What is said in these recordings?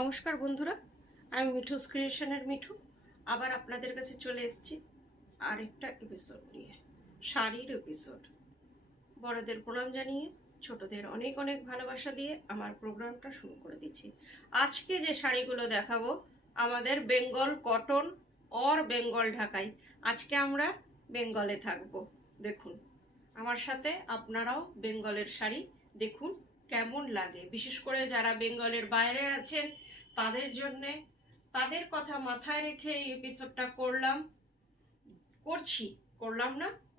নমস্কার বন্ধুরা, আমি মিঠুস ক্রিয়েশনের মিঠু আবার আপনাদের কাছে চলে এসেছি আরেকটা এপিসোড নিয়ে, শাড়ির এপিসোড। বড়দের প্রণাম জানিয়ে ছোটদের অনেক অনেক ভালোবাসা দিয়ে আমার প্রোগ্রামটা শুরু করে দিচ্ছি। আজকে যে শাড়িগুলো দেখাবো আমাদের বেঙ্গল কটন অর বেঙ্গল ঢাকাই। আজকে আমরা বেঙ্গলে থাকবো। দেখুন আমার সাথে আপনারাও বেঙ্গলের শাড়ি দেখুন কেমন লাগে। বিশেষ করে যারা বেঙ্গলের বাইরে আছেন তাদের জন্যে, তাদের কথা মাথায় রেখে এই এপিসোডটা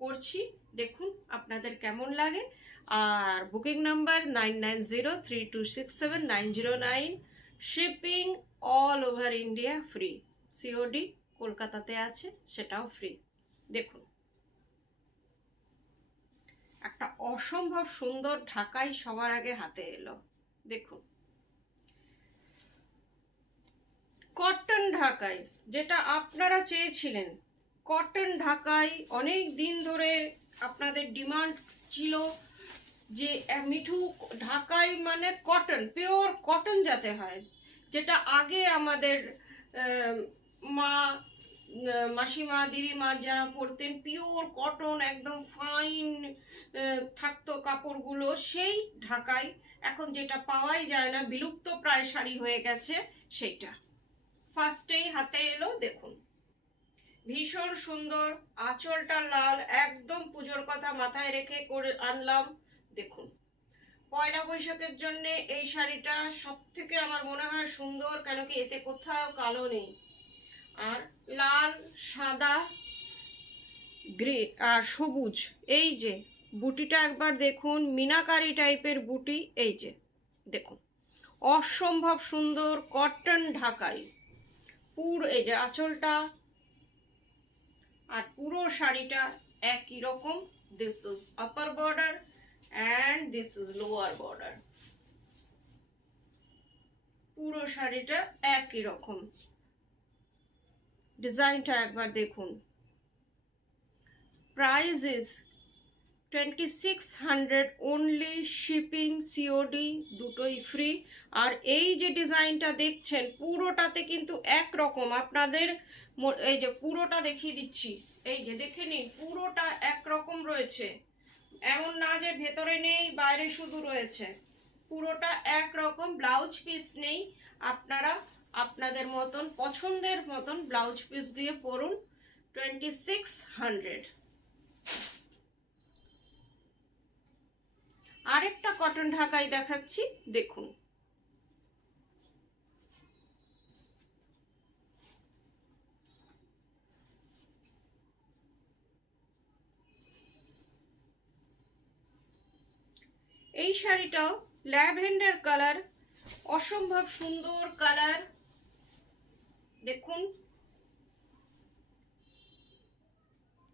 করছি। দেখুন আপনাদের কেমন লাগে। আর booking number 9903267909। Shipping all over India free. COD কলকাতাতে আছে, সেটাও ফ্রি। দেখুন একটা অসম্ভব সুন্দর ঢাকাই সবার আগে হাতে এলো। দেখুন কটন ঢাকাই, যেটা আপনারা চেয়েছিলেন। কটন ঢাকাই অনেক দিন ধরে আপনাদের ডিমান্ড ছিল যে মিঠু ঢাকাই মানে কটন, পিওর কটন যাতে হয়, যেটা আগে আমাদের মা মাসিমা দিদিমা যারা পরতেন পিওর কটন, একদম ফাইন থাকতো কাপড়গুলো, সেই ঢাকাই এখন যেটা পাওয়াই যায় না, বিলুপ্ত প্রায় শাড়ি হয়ে গেছে, সেইটা ফার্স্টেই হাতে এলো। দেখুন ভীষণ সুন্দর, আঁচলটা লাল, একদম পুজোর কথা মাথায় রেখে করে আনলাম। দেখুন পয়লা বৈশাখের জন্য এই শাড়িটা সব থেকে আমার মনে হয় সুন্দর, কেন কি এতে কোথাও কালো নেই। আর লাল, সাদা, গ্রে আর সবুজ, এই যে বুটিটা একবার দেখুন, মিনাকারি টাইপের বুটি। এই যে দেখুন অসম্ভব সুন্দর কটন ঢাকাই। পুরো এই যে আঁচলটা আর পুরো শাড়িটা একই রকম। This is upper border and this is lower border. পুরো শাড়িটা একই রকম। ডিজাইনটা একবার দেখুন। Price is 2600 only, shipping COD দুটোই ফ্রি। আর এই যে ডিজাইনটা দেখছেন পুরোটাতে কিন্তু একরকম আপনাদের, এই যে পুরোটা দেখিয়ে দিচ্ছি, এই যে দেখে নিন পুরোটা একরকম রয়েছে, এমন না যে ভেতরে নেই বাইরে শুধু রয়েছে, পুরোটা একরকম। ব্লাউজ পিস নেই, আপনারা আপনাদের মতন পছন্দের মতন ব্লাউজ পিস দিয়ে পরুন। 2600। আরেকটা কটন ঢাকাই দেখাচ্ছি, দেখুন এই শাড়িটাও ল্যাভেন্ডার কালার, অসম্ভব সুন্দর কালার। দেখুন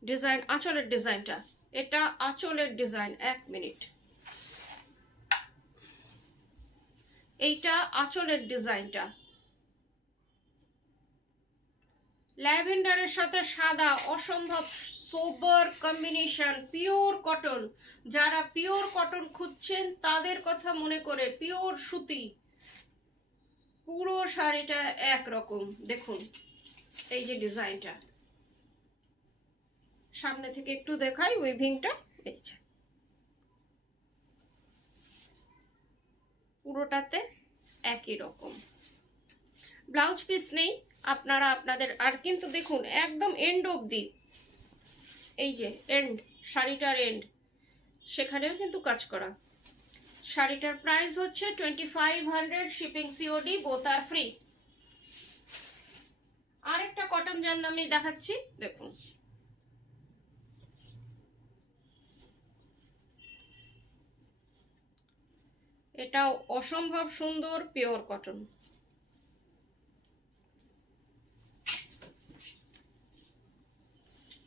ডিজাইন, আঁচলের ডিজাইনটা, এটা আঁচলের ডিজাইন। এক মিনিট, এইটা আঁচলের ডিজাইনটা ল্যাভেন্ডারের সাথে সাদা, অসম্ভব সোবার কম্বিনেশন, পিওর কটন। যারা পিওর কটন খুঁজছেন তাদের কথা মনে করে, পিওর সুতি, পুরো শাড়িটা একরকম। দেখুন এই যে ডিজাইনটা, সামনে থেকে একটু দেখাই উইভিংটা, এই যে পুরোটাতে একই রকম। ব্লাউজ পিস নেই, আপনারা আপনাদের, আর কিন্তু দেখুন একদম এন্ড অবধি, এই যে এন্ড, শাড়িটার এন্ড, সেখানেও কিন্তু কাজ করা। শাড়িটার প্রাইস হচ্ছে 2500, শিপিং সিওডি বোথ আর ফ্রি। আরেকটা কটন জামদানি দেখাচ্ছি, দেখুন এটাও অসম্ভব সুন্দর pure cotton.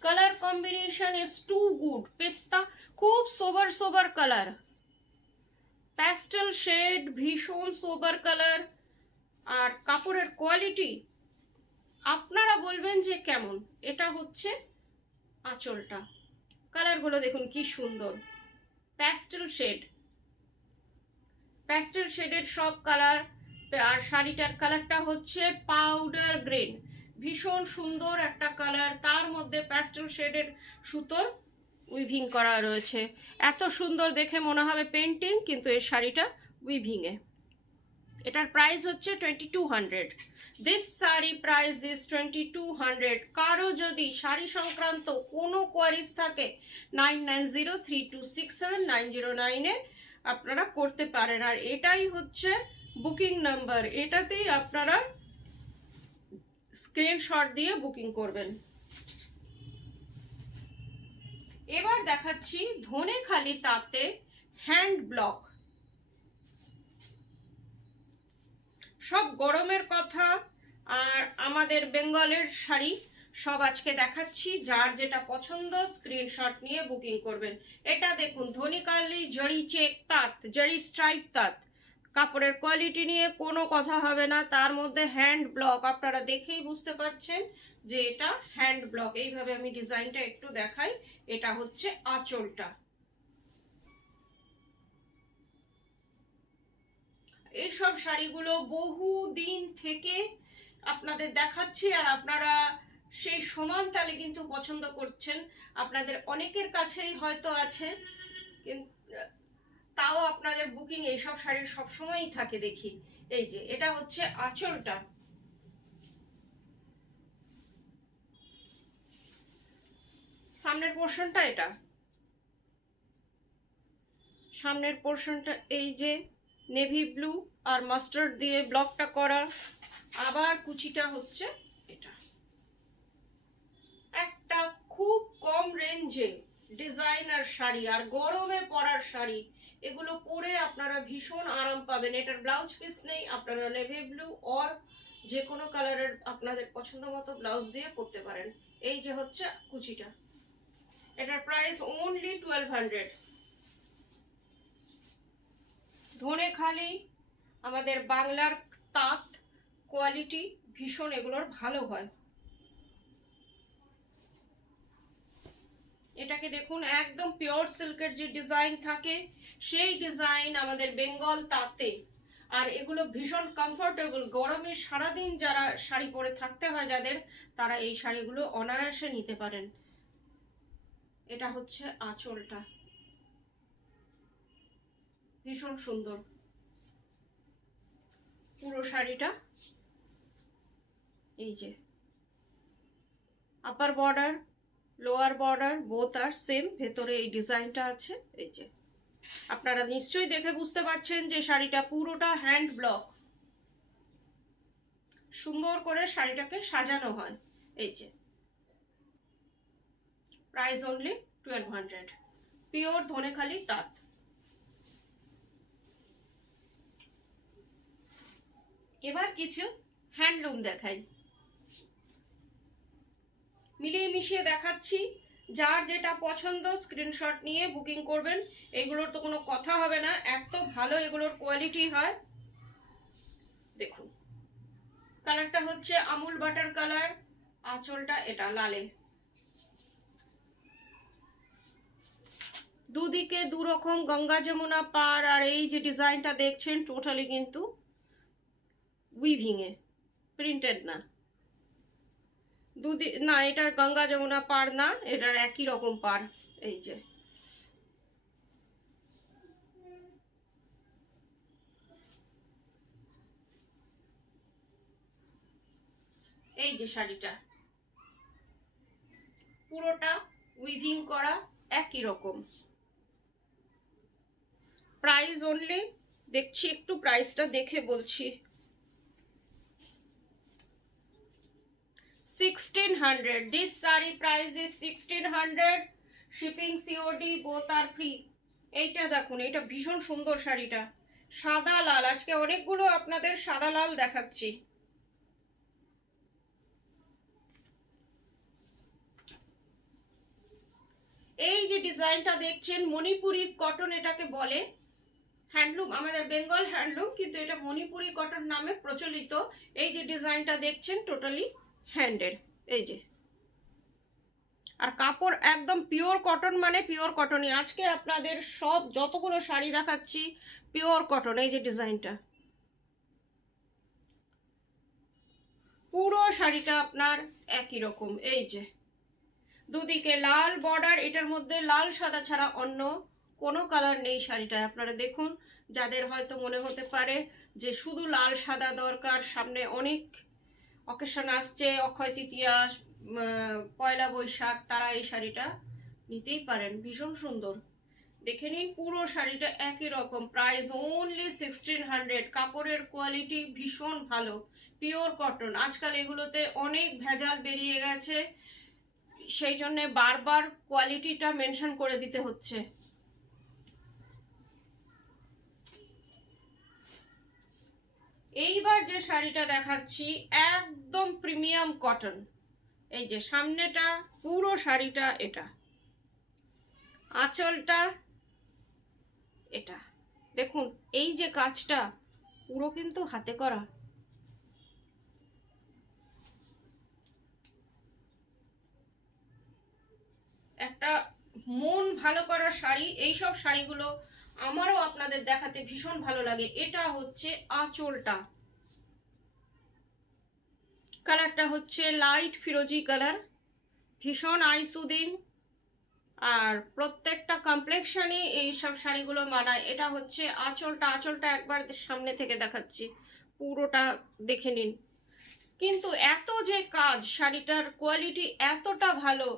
Colour combination is too good. পেস্তা, খুব sober sober colour, pastel shade, ভীষণ সোবার কালার। আর কাপড়ের কোয়ালিটি আপনারা বলবেন যে কেমন। এটা হচ্ছে আঁচলটা, কালারগুলো দেখুন কি সুন্দর, প্যাস্টেল শেড, প্যাস্টেল শেডের সব কালার, আর শাড়িটার কালারটা হচ্ছে পাউডার গ্রিন, ভীষণ সুন্দর একটা কালার, তার মধ্যে প্যাস্টেল শেডের সুতোর উইভিং করা রয়েছে। এত সুন্দর দেখে মনে হবে পেন্টিং, কিন্তু এই শাড়িটা উইভিংয়ে। এটার প্রাইস হচ্ছে 2200। This sari price is 2200। কারো যদি শাড়ি সংক্রান্ত কোনো কোয়ারিজ থাকে 9903267909-এ আপনারা করতে পারেন। আর এটাই হচ্ছে বুকিং নাম্বার, এটাতেই আপনারা স্ক্রিনশট দিয়ে বুকিং করবেন। এবার দেখাচ্ছি ধনেখালি তাঁতে হ্যান্ড ব্লক। সব গরমের কথা আর আমাদের বেঙ্গলের শাড়ি সব আজকে দেখাচ্ছি। যার যেটা পছন্দ স্ক্রিনশট নিয়ে বুকিং করবেন। এটা দেখুন ধনেখালি জরি চেক তাঁত, জরি স্ট্রাইপ তাঁত, কাপড়ের কোয়ালিটি নিয়ে কোনো কথা হবে না। তার মধ্যে হ্যান্ড ব্লক, আপনারা দেখেই বুঝতে পাচ্ছেন যে এটা হ্যান্ড ব্লক। এইভাবে আমি ডিজাইনটা একটু দেখাই। এটা হচ্ছে আঁচলটা। এইসব শাড়িগুলো বহু দিন থেকে আপনাদের দেখাচ্ছি, আর আপনারা সেই সমান তালে কিন্তু পছন্দ করছেন। আপনাদের অনেকের কাছেই হয়তো আছে, কিন্তু তাও আপনাদের বুকিং এইসব শাড়ির সবসময়ই থাকে দেখি। এই যে এটা হচ্ছে আঁচলটা। সামনের পোর্শনটা, এটা সামনের পোর্শনটা এই যে নেভি ব্লু আর মাস্টার্ড দিয়ে ব্লকটা করা। আবার কুচিটা হচ্ছে এটা। একটা খুব কম রেঞ্জে ডিজাইনার শাড়ি আর গরমে পরার শাড়ি, এগুলো পরে আপনারা ভীষণ আরাম পাবেন। এটার ব্লাউজ পিস নেই, আপনারা নেভি ব্লু অর যে কোনো কালারের আপনাদের পছন্দ মতো ব্লাউজ দিয়ে পরতে পারেন। এই যে হচ্ছে কুচিটা। এটার প্রাইস অনলি 1200। ধনেখালি আমাদের বাংলার তাঁত, কোয়ালিটি ভীষণ এগুলোর ভালো হয়। এটাকে দেখুন একদম পিওর সিল্কের যে ডিজাইন থাকে সেই ডিজাইন আমাদের বেঙ্গল তাঁতে। আর এগুলো ভীষণ কমফোর্টেবল। গরমে সারাদিন যারা শাড়ি পরে থাকতে হয় যাদের, তারা এই শাড়িগুলো অনায়াসে নিতে পারেন। এটা হচ্ছে আঁচলটা, ভীষণ সুন্দর। পুরো শাড়িটা এই যে upper border lower border both are same, ভেতরে এই ডিজাইনটা আছে। এই যে আপনারা নিশ্চয়ই দেখে বুঝতে পারছেন যে শাড়িটা পুরোটা হ্যান্ড ব্লক, সুন্দর করে শাড়িটাকে সাজানো হয়। এই যে প্রাইস অনলি 1200। পিওর ধনেখালি তাঁত। এবার কিছু হ্যান্ডলুম দেখাই, মিলিয়ে মিশিয়ে দেখাচ্ছি। যার যেটা পছন্দ স্ক্রিনশট নিয়ে বুকিং করবেন। এগুলোর তো কোনো কথা হবে না, এত ভালো এগুলোর কোয়ালিটি হয়। দেখুন কালারটা হচ্ছে আমুল বাটার কালার, আঁচলটা এটা লালে। দুদিকে দু রকম গঙ্গা যমুনা পার, আর এই যে ডিজাইনটা দেখছেন টোটালি কিন্তু উইভিংয়ে, প্রিন্টেড না। না, এটার গঙ্গা যমুনা পার না, এটার একই রকম পার। এই যে এই যে শাড়িটা পুরোটা উইভিং করা, একই রকম। প্রাইস অনলি, দেখছি একটু প্রাইসটা দেখে বলছি, 1600। This saree price is 1600. Shipping COD both are free. এইটা দেখুন, এটা ভীষণ সুন্দর শাড়িটা, সাদা লাল। আজকে অনেকগুলো আপনাদের সাদা লাল দেখাচ্ছি। এই যে ডিজাইনটা দেখছেন মণিপুরি কটন এটাকে বলে, হ্যান্ডলুম আমাদের বেঙ্গল হ্যান্ডলুম, কিন্তু এটা মণিপুরি কটন নামে প্রচলিত। এই যে ডিজাইনটা দেখছেন টোটালি হ্যান্ডেড। এই যে আর কাপড় একদম পিওর কটন, মানে পিওর কটনই। আজকে আপনাদের সব যতগুলো শাড়ি দেখাচ্ছি পিওর কটন। এই যে ডিজাইনটা, শাড়িটা আপনার একই রকম, এই যে দুদিকে লাল বর্ডার, এটার মধ্যে লাল সাদা ছাড়া অন্য কোনো কালার নেই শাড়িটায়। আপনারা দেখুন, যাদের হয়তো মনে হতে পারে যে শুধু লাল সাদা দরকার, সামনে অনেক অকেশন আসছে, অক্ষয় তৃতীয়া, পয়লা বৈশাখ, তারা এই শাড়িটা নিতেই পারেন। ভীষণ সুন্দর, দেখে নিন। পুরো শাড়িটা একই রকম, প্রাইস অনলি 1600। কাপড়ের কোয়ালিটি ভীষণ ভালো, পিওর কটন। আজকাল এগুলোতে অনেক ভেজাল বেরিয়ে গেছে, সেই জন্য বারবার কোয়ালিটিটা মেনশন করে দিতে হচ্ছে। এইবার যে শাড়িটা দেখাচ্ছি একদম প্রিমিয়াম কটন। এই যে সামনেটা, পুরো শাড়িটা এটা, আঁচলটা এটা দেখুন, এই যে কাজটা পুরো কিন্তু হাতে করা। একটা মন ভালো করা শাড়ি। এইসব শাড়িগুলো আমারও আপনাদের দেখাতে ভীষণ ভালো লাগে। এটা হচ্ছে আঁচলটা, কালারটা হচ্ছে লাইট ফিরোজি কালার, ভীষণ আই সুদিং, আর প্রত্যেকটা কমপ্লেক্সনই এইসব শাড়িগুলো মানায়। এটা হচ্ছে আঁচলটা। আঁচলটা একবার সামনে থেকে দেখাচ্ছি, পুরোটা দেখে নিন। কিন্তু এত যে কাজ, শাড়িটার কোয়ালিটি এতটা ভালো,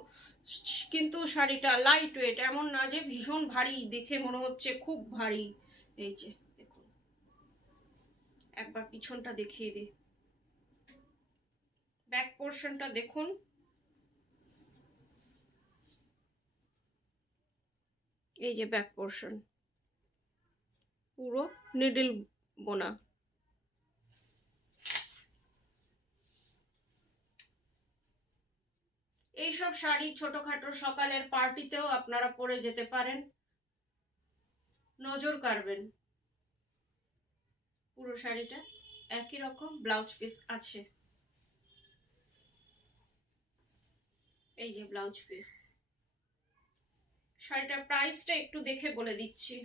কিন্তু শাড়িটা লাইট ওয়েট, এমন না যে ভীষণ ভারী, দেখে মনে হচ্ছে খুব ভারী। এই যে দেখুন, একবার পিছনটা দেখিয়ে দিই, ব্যাক পোর্শনটা দেখুন, এই যে ব্যাক পোর্শন পুরো নিডল বোনা। এইসব শাড়ি ছোটখাটো সকালের পার্টিতেও আপনারা পরে যেতে পারেন, নজর কাড়বেন। পুরো শাড়িটা একই রকম, ব্লাউজ পিস আছে, এই যে ব্লাউজ পিস। শাড়িটার প্রাইসটা একটু দেখে বলে দিচ্ছি,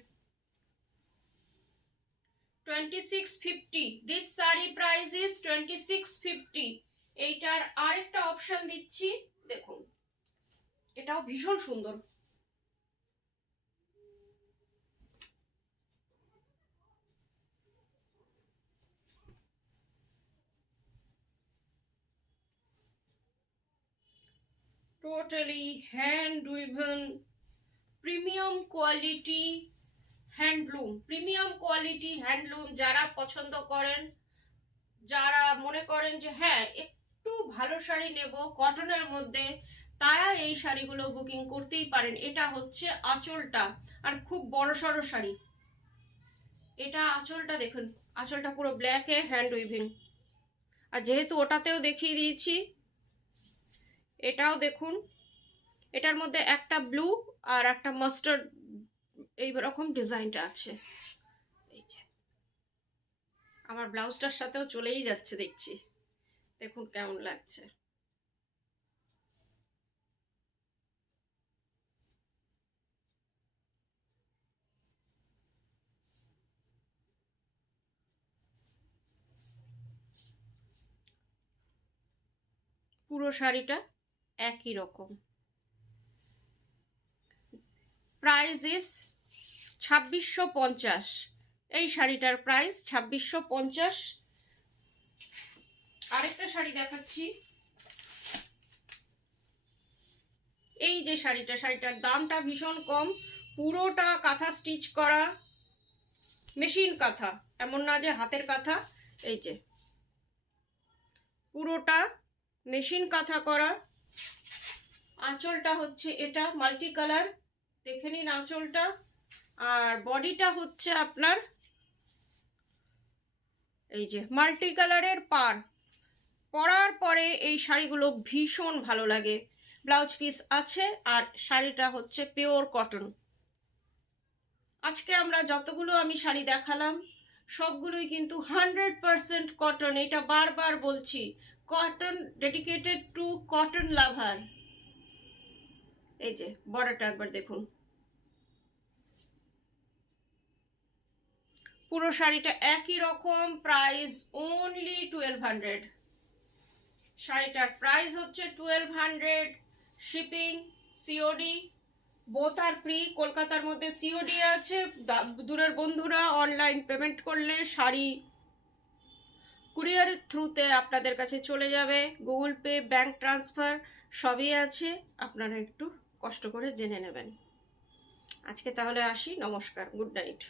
2650। This sari price is 2650। এইটার আরেকটা অপশন দিচ্ছি, দেখুন, এটাও ভীষণ সুন্দর। Totally hand woven, premium quality handloom. Premium quality handloom যারা পছন্দ করেন, যারা মনে করেন যে হ্যাঁ একটু ভালো শাড়ি নেব কটনের মধ্যে, তারা এই শাড়িগুলো বুকিং করতেই পারেন। এটা হচ্ছে আঁচলটা, আর খুব বড় সড়ো শাড়ি। এটা আঁচলটা দেখুন, আঁচলটা পুরো ব্ল্যাকে হ্যান্ড উইভিং। আর যেহেতু ওটাতেও দেখিয়ে দিয়েছি, এটাও দেখুন, এটার মধ্যে একটা ব্লু আর একটা মাস্টার্ড এই রকম ডিজাইনটা আছে। এই যে আমার ব্লাউজটার সাথেও চলেই যাচ্ছে, দেখছি, দেখুন কেমন লাগছে। পুরো শাড়িটা একই রকম, প্রাইস ইজ 2650। এই শাড়িটার প্রাইস 2650। আরেকটা শাড়ি দেখাচ্ছি, এই যে শাড়িটার দামটা ভীষণ কম, পুরোটা কাঁথা স্টিচ করা, মেশিন কাঁথা, এমন না যে হাতের কাঁথা। এই যে পুরোটা মেশিন কাঁথা করা। আঁচলটা হচ্ছে এটা মাল্টি কালার, দেখে নিন আঁচলটা। আর বডিটা হচ্ছে আপনার এই যে মাল্টি কালারের পার। পরার পরে এই শাড়িগুলো ভীষণ ভালো লাগে। ব্লাউজ পিস আছে, আর শাড়িটা হচ্ছে পিওর কটন। আজকে আমরা যতগুলো আমি শাড়ি দেখালাম সবগুলোই কিন্তু 100% কটন। এটা বারবার বলছি, cotton, dedicated to cotton lover. এই যে বর্ডারটা একবার দেখুন, পুরো শাড়িটা একই রকম, প্রাইস অনলি 1200। শাড়িটার প্রাইস হচ্ছে 1200, শিপিং সিওডি বোথ আর ফ্রি। কলকাতার মধ্যে সিওডি আছে, দূরের বন্ধুরা অনলাইন পেমেন্ট করলে শাড়ি কুরিয়ারের থ্রুতে আপনাদের কাছে চলে যাবে। গুগল পে, ব্যাংক ট্রান্সফার সবই আছে, আপনারা একটু কষ্ট করে জেনে নেবেন। আজকে তাহলে আসি, নমস্কার, গুড নাইট।